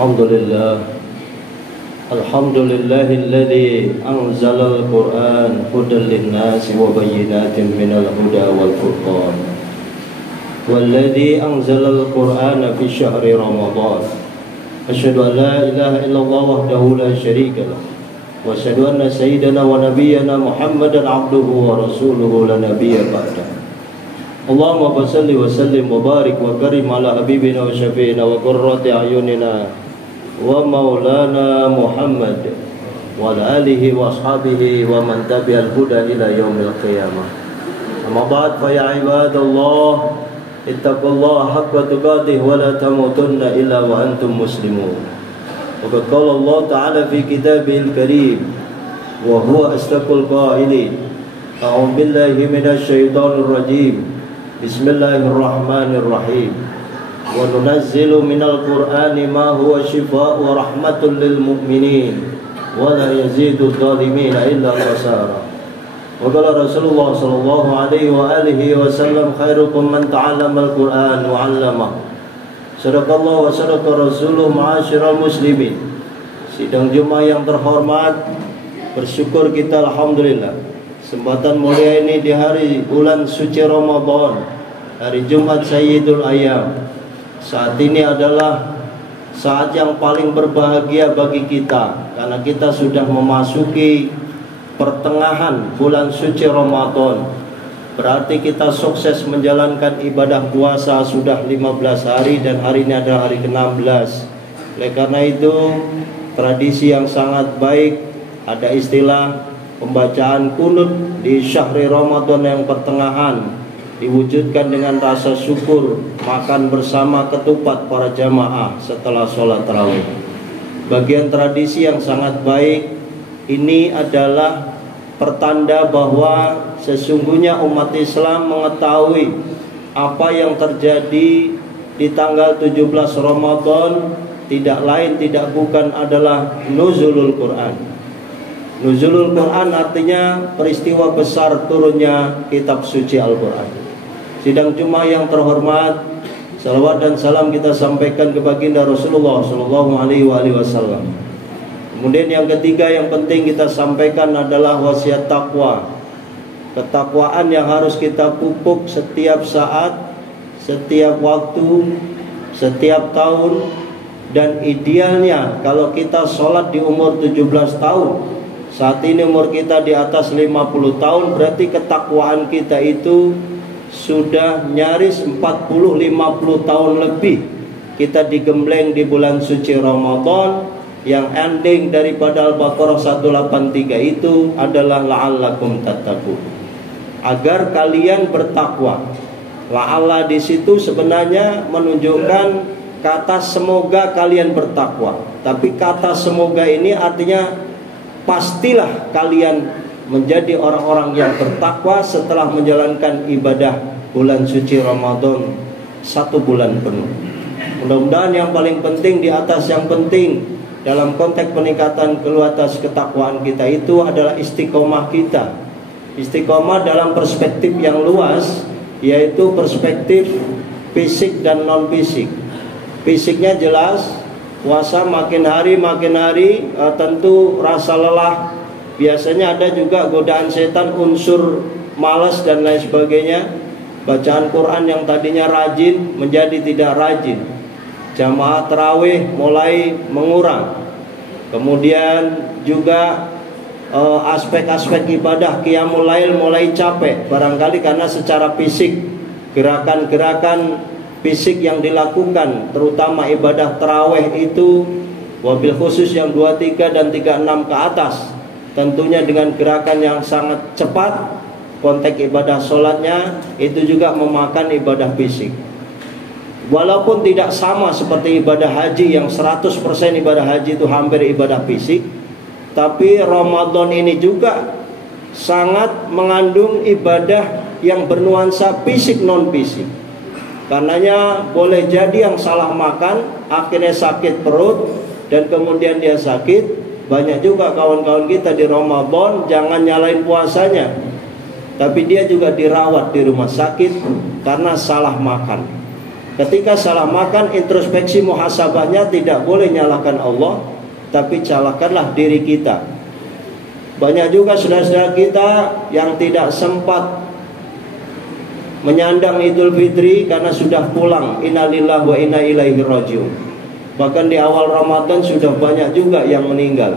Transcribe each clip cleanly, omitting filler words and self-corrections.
Alhamdulillahilladzi anzalal Qur'an hudan lin-nasi wa bayyinatin minal huda wal furqan. Walladzi anzalal Qur'ana fi syahri Ramadan. Asyhadu an la ilaha illallah wahdahu la syarika lah. Wa asyhadu anna sayyidana wa nabiyyana Muhammadan abduhu wa rasuluhu la nabiyya ba'dahu. Allahumma shalli wa sallim wa barik wa karim ala habibina wa syafi'ina wa qurrati ayunina wa maulana Muhammad wa ala alihi wa ashabihi wa man tabi'al huda ila yaumil qiyamah. Amma ba'd, fa ya ibadallah ittaqullaha haqqa tuqatih wa la tamutunna illa wa antum muslimun. Wa qala Allah ta'ala fi kitabihil karim wa huwa asdaqul qailin. A'udzu billahi minasy syaithanir rajim. Bismillahirrahmanirrahim. Wa nunazzilu minal Qur'ani ma huwa shifaa'un wa rahmatun lil mu'minin wa la yazidu adh-dhalimina illa khasara. Wa qala Rasulullah sallallahu alaihi wa alihi wasallam khairukum man ta'allama al-Qur'an wa 'allamahu. Sadaqallahu wa sadaqa rasuluhu ma'asyiral muslimin. Sidang Jumat yang terhormat, bersyukur kita alhamdulillah kesempatan mulia ini di hari bulan suci Ramadan, hari Jumat Sayyidul Ayyam. Saat ini adalah saat yang paling berbahagia bagi kita, karena kita sudah memasuki pertengahan bulan suci Ramadan. Berarti kita sukses menjalankan ibadah puasa sudah 15 hari dan hari ini adalah hari ke-16. Oleh karena itu, tradisi yang sangat baik, ada istilah pembacaan kunut di syahri Ramadan yang pertengahan, diwujudkan dengan rasa syukur, makan bersama ketupat para jamaah setelah sholat tarawih. Bagian tradisi yang sangat baik ini adalah pertanda bahwa sesungguhnya umat Islam mengetahui apa yang terjadi di tanggal 17 Ramadan tidak lain tidak bukan adalah nuzulul Quran. Nuzulul Quran artinya peristiwa besar turunnya kitab suci Al-Quran. Sidang Jumat yang terhormat, salawat dan salam kita sampaikan ke baginda Rasulullah sallallahu alaihi wasallam. Kemudian yang ketiga yang penting kita sampaikan adalah wasiat takwa. Ketakwaan yang harus kita pupuk setiap saat, setiap waktu, setiap tahun. Dan idealnya kalau kita sholat di umur 17 tahun, saat ini umur kita di atas 50 tahun, berarti ketakwaan kita itu sudah nyaris 40-50 tahun lebih. Kita digembleng di bulan suci Ramadan, yang ending daripada Al-Baqarah 183 itu adalah la'allakum tattaqun, agar kalian bertakwa. La'alla di situ sebenarnya menunjukkan kata semoga kalian bertakwa, tapi kata semoga ini artinya pastilah kalian menjadi orang-orang yang bertakwa setelah menjalankan ibadah bulan suci Ramadan 1 bulan penuh. Mudah-mudahan yang paling penting di atas yang penting dalam konteks peningkatan kualitas ketakwaan kita itu adalah istiqomah kita. Istiqomah dalam perspektif yang luas, yaitu perspektif fisik dan non-fisik. Fisiknya jelas, puasa makin hari tentu rasa lelah. Biasanya ada juga godaan setan, unsur malas dan lain sebagainya. Bacaan Quran yang tadinya rajin menjadi tidak rajin. Jamaah tarawih mulai mengurang. Kemudian juga aspek-aspek ibadah qiyamul lail mulai capek. Barangkali karena secara fisik, gerakan-gerakan fisik yang dilakukan, terutama ibadah tarawih itu, wabil khusus yang 23 dan 36 ke atas, tentunya dengan gerakan yang sangat cepat. Konteks ibadah sholatnya itu juga memakan ibadah fisik. Walaupun tidak sama seperti ibadah haji yang 100% ibadah haji itu hampir ibadah fisik, tapi Ramadan ini juga sangat mengandung ibadah yang bernuansa fisik non-fisik. Karenanya boleh jadi yang salah makan akhirnya sakit perut, dan kemudian dia sakit. Banyak juga kawan-kawan kita di Ramadan jangan nyalain puasanya, tapi dia juga dirawat di rumah sakit karena salah makan. Ketika salah makan, introspeksi muhasabahnya tidak boleh nyalahkan Allah, tapi salahkanlah diri kita. Banyak juga saudara-saudara kita yang tidak sempat menyandang Idul Fitri karena sudah pulang. Innalillahi wa inna ilaihi rajiun. Bahkan di awal Ramadan sudah banyak juga yang meninggal.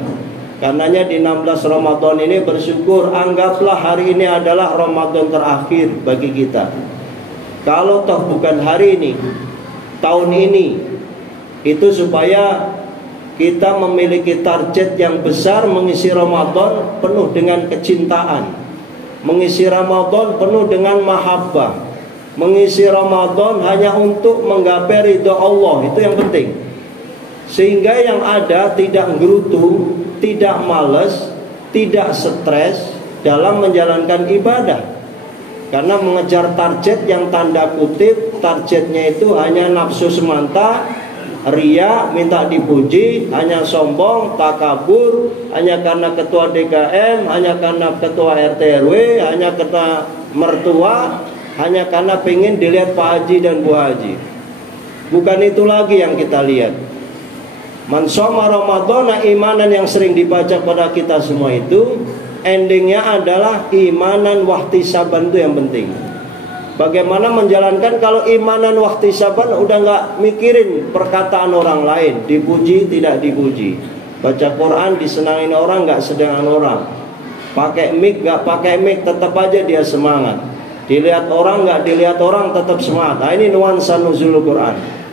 Karenanya di 16 Ramadan ini bersyukur, anggaplah hari ini adalah Ramadan terakhir bagi kita. Kalau toh bukan hari ini, tahun ini, itu supaya kita memiliki target yang besar, mengisi Ramadan penuh dengan kecintaan, mengisi Ramadan penuh dengan mahabbah, mengisi Ramadan hanya untuk menggapai ridha Allah. Itu yang penting. Sehingga yang ada tidak gerutu, tidak malas, tidak stres dalam menjalankan ibadah. Karena mengejar target yang tanda kutip targetnya itu hanya nafsu semata, ria, minta dipuji, hanya sombong, takabur, hanya karena ketua DKM, hanya karena ketua RT RW, hanya karena mertua, hanya karena pengen dilihat Pak Haji dan Bu Haji. Bukan itu lagi yang kita lihat. Man shoma Ramadhana imanan yang sering dibaca pada kita semua itu, endingnya adalah imanan wahtisaban. Itu yang penting. Bagaimana menjalankan kalau imanan wahtisaban udah nggak mikirin perkataan orang lain, dipuji tidak dipuji, baca Quran disenangin orang nggak sedangkan orang, pakai mic nggak pakai mic tetap aja dia semangat, dilihat orang nggak dilihat orang tetap semangat. Nah, ini nuansa nuzul Quran.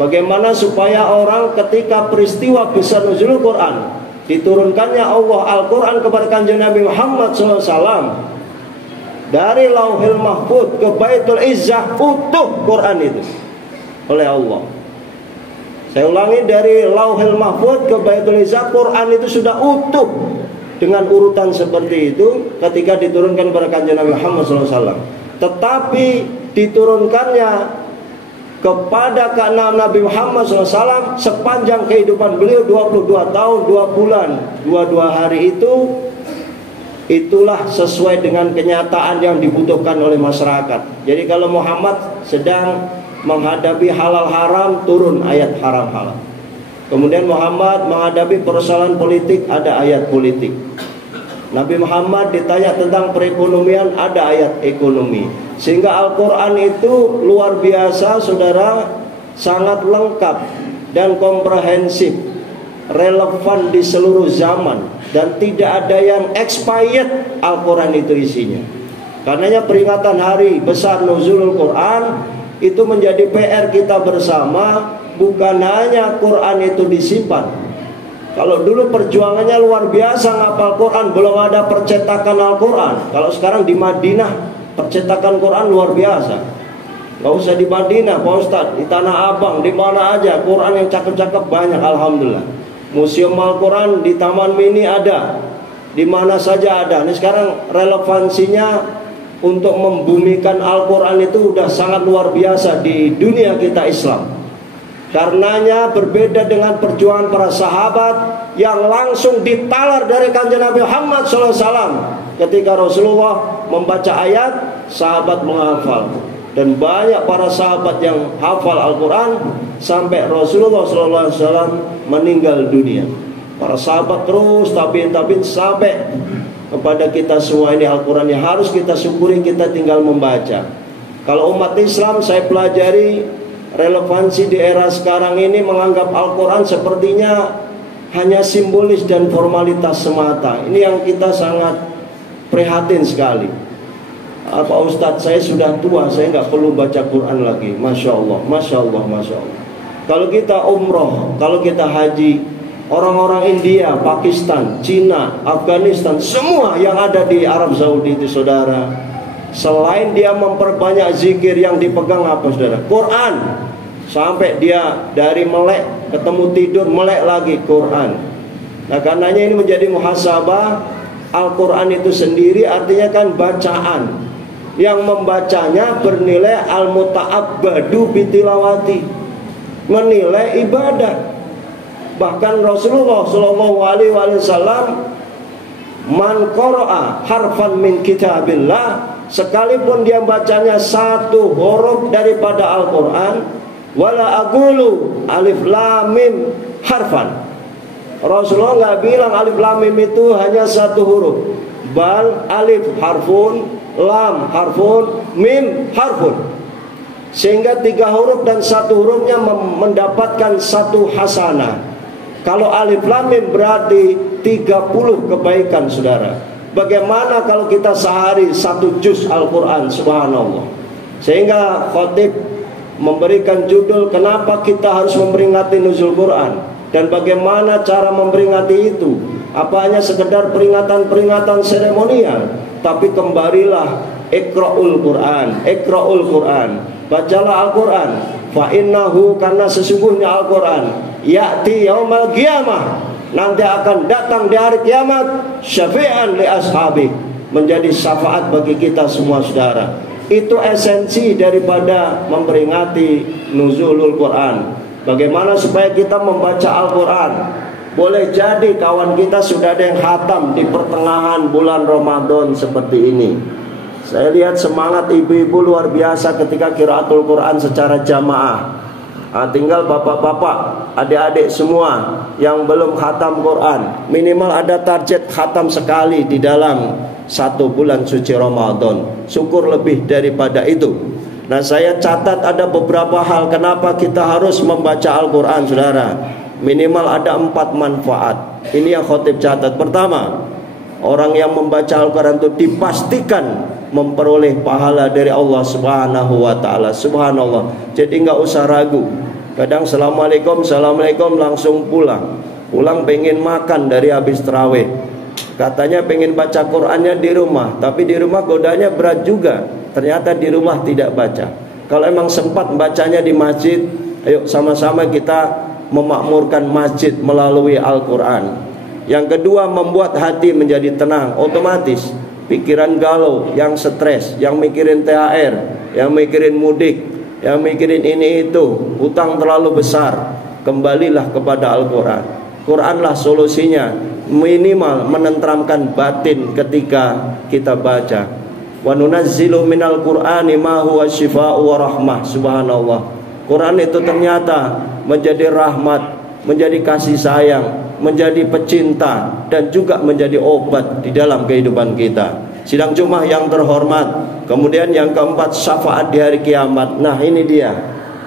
Bagaimana supaya orang ketika peristiwa besar nuzul Quran, diturunkannya Allah Al-Quran kepada kanjeng Nabi Muhammad SAW, dari Lauhil Mahfud ke Baitul Izzah, utuh Quran itu oleh Allah. Saya ulangi, dari Lauhil Mahfud ke Baitul Izzah, Quran itu sudah utuh dengan urutan seperti itu ketika diturunkan kepada kanjeng Nabi Muhammad SAW. Tetapi diturunkannya kepada keenam Nabi Muhammad SAW sepanjang kehidupan beliau 22 tahun 2 bulan 22 hari itu, itulah sesuai dengan kenyataan yang dibutuhkan oleh masyarakat. Jadi kalau Muhammad sedang menghadapi halal haram, turun ayat haram halal. Kemudian Muhammad menghadapi persoalan politik, ada ayat politik. Nabi Muhammad ditanya tentang perekonomian, ada ayat ekonomi. Sehingga Al-Quran itu luar biasa saudara, sangat lengkap dan komprehensif, relevan di seluruh zaman, dan tidak ada yang expired. Al-Quran itu isinya. Karenanya peringatan hari besar nuzulul Quran itu menjadi PR kita bersama. Bukan hanya Quran itu disimpan. Kalau dulu perjuangannya luar biasa ngapal Quran, belum ada percetakan Al-Quran. Kalau sekarang di Madinah percetakan Quran luar biasa. Gak usah di Madinah Pak Ustadz, di Tanah Abang, di mana aja Quran yang cakep-cakep banyak, alhamdulillah. Museum Al-Quran di Taman Mini ada, di mana saja ada. Ini sekarang relevansinya untuk membumikan Al-Quran itu udah sangat luar biasa di dunia kita Islam. Karenanya berbeda dengan perjuangan para sahabat yang langsung ditalar dari kanjeng Nabi Muhammad SAW. Ketika Rasulullah membaca ayat, sahabat menghafal. Dan banyak para sahabat yang hafal Al-Quran sampai Rasulullah SAW meninggal dunia. Para sahabat terus tabiin sampai kepada kita semua ini Al-Quran yang harus kita syukuri, kita tinggal membaca. Kalau umat Islam, saya pelajari relevansi di era sekarang ini menganggap Al-Quran sepertinya hanya simbolis dan formalitas semata. Ini yang kita sangat prihatin sekali. Pak Ustadz, saya sudah tua, saya nggak perlu baca Quran lagi. Masya Allah, Masya Allah, Masya Allah. Kalau kita umroh, kalau kita haji, orang-orang India, Pakistan, Cina, Afghanistan, semua yang ada di Arab Saudi itu saudara, selain dia memperbanyak zikir, yang dipegang apa saudara? Quran. Sampai dia dari melek ketemu tidur, melek lagi Quran. Nah karenanya ini menjadi muhasabah. Al-Quran itu sendiri artinya kan bacaan. Yang membacanya bernilai al-muta'abbadu bitilawati, menilai ibadah. Bahkan Rasulullah SAW, man qara'a harfan min kitabillah, sekalipun dia bacanya satu huruf daripada Al-Quran, Wala aqulu alif lam mim harfan. Rasulullah nggak bilang alif lam mim itu hanya satu huruf. Bal alif harfun, lam harfun, mim harfun. Sehingga 3 huruf dan 1 hurufnya mendapatkan 1 hasanah. Kalau alif lam mim berarti 30 kebaikan, saudara. Bagaimana kalau kita sehari 1 juz Al-Quran, subhanallah. Sehingga khotib memberikan judul kenapa kita harus memperingati nuzul Quran dan bagaimana cara memperingati itu. Apa hanya sekedar peringatan-peringatan seremonial, tapi kembalilah iqra'ul Quran, iqra'ul Quran, bacalah Al-Quran. Fa innahu, karena sesungguhnya Al-Quran ya'ti yaumal qiyamah, nanti akan datang di hari kiamat, syafi'an li ashabi, menjadi syafaat bagi kita semua, saudara. Itu esensi daripada memperingati nuzulul Quran. Bagaimana supaya kita membaca Al-Quran. Boleh jadi kawan kita sudah ada yang khatam di pertengahan bulan Ramadan seperti ini. Saya lihat semangat ibu-ibu luar biasa ketika qiraatul Quran secara jamaah. Tinggal bapak-bapak, adik-adik semua yang belum khatam Quran, minimal ada target khatam sekali di dalam 1 bulan suci Ramadan. Syukur lebih daripada itu. Nah, saya catat ada beberapa hal kenapa kita harus membaca Al-Quran, saudara. Minimal ada 4 manfaat. Ini yang khotib catat. Pertama, orang yang membaca Al-Quran itu dipastikan memperoleh pahala dari Allah Subhanahu wa ta'ala. Subhanallah. Jadi nggak usah ragu. Kadang assalamualaikum, assalamualaikum langsung pulang. Pulang pengen makan dari habis tarawih. Katanya pengen baca Qurannya di rumah, tapi di rumah godanya berat juga. Ternyata di rumah tidak baca. Kalau emang sempat bacanya di masjid, ayo sama-sama kita memakmurkan masjid melalui Al-Quran. Yang kedua, membuat hati menjadi tenang. Otomatis pikiran galau, yang stres, yang mikirin THR, yang mikirin mudik, yang mikirin ini itu, utang terlalu besar, kembalilah kepada Al-Quran. Quranlah solusinya. Minimal menenteramkan batin ketika kita baca. Wa nunazzilu minal Qur'ani ma huwa syifaa'u wa rahmah. Subhanallah. Quran itu ternyata menjadi rahmat, menjadi kasih sayang, menjadi pecinta, dan juga menjadi obat di dalam kehidupan kita. Sidang Jumat yang terhormat. Kemudian yang keempat, syafaat di hari kiamat. Nah, ini dia.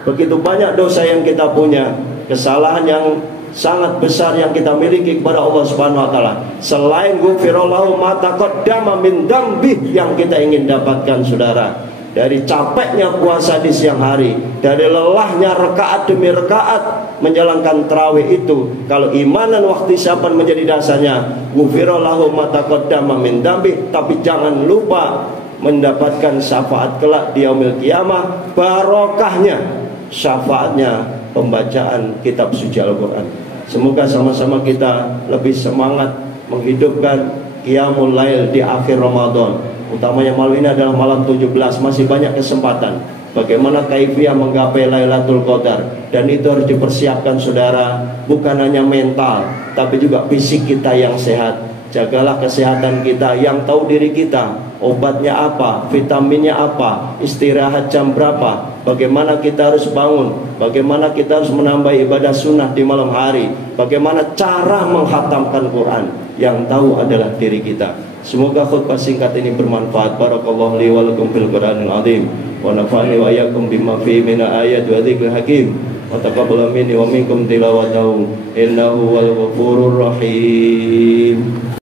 Begitu banyak dosa yang kita punya, kesalahan yang sangat besar yang kita miliki kepada Allah Subhanahu wa taala. Selain ghufirallahu ma taqaddama min dzambi yang kita ingin dapatkan, saudara. Dari capeknya puasa di siang hari, dari lelahnya rakaat demi rakaat menjalankan tarawih itu, kalau iman dan ihtisaban menjadi dasarnya, ghufirallahu ma taqaddama min dzambi, tapi jangan lupa mendapatkan syafaat kelak di yaumil qiyamah. Barokahnya syafaatnya pembacaan kitab suci Al-Quran. Semoga sama-sama kita lebih semangat menghidupkan qiyamul lail di akhir Ramadan. Utamanya malam ini adalah malam 17, masih banyak kesempatan. Bagaimana kaifiyah menggapai Lailatul Qadar, dan itu harus dipersiapkan, saudara. Bukan hanya mental, tapi juga fisik kita yang sehat. Jagalah kesehatan kita, yang tahu diri kita, obatnya apa, vitaminnya apa, istirahat jam berapa, bagaimana kita harus bangun, bagaimana kita harus menambah ibadah sunnah di malam hari, bagaimana cara menghatamkan Quran, yang tahu adalah diri kita. Semoga khutbah singkat ini bermanfaat. Barakallahu li wa lakum fil Qur'anil azim, wa nafa'ani wa iyyakum bima fihi min ayat wa dzikril hakim, wa taqabbal minni wa minkum tilawatahu innahu wal ghafurur rahim.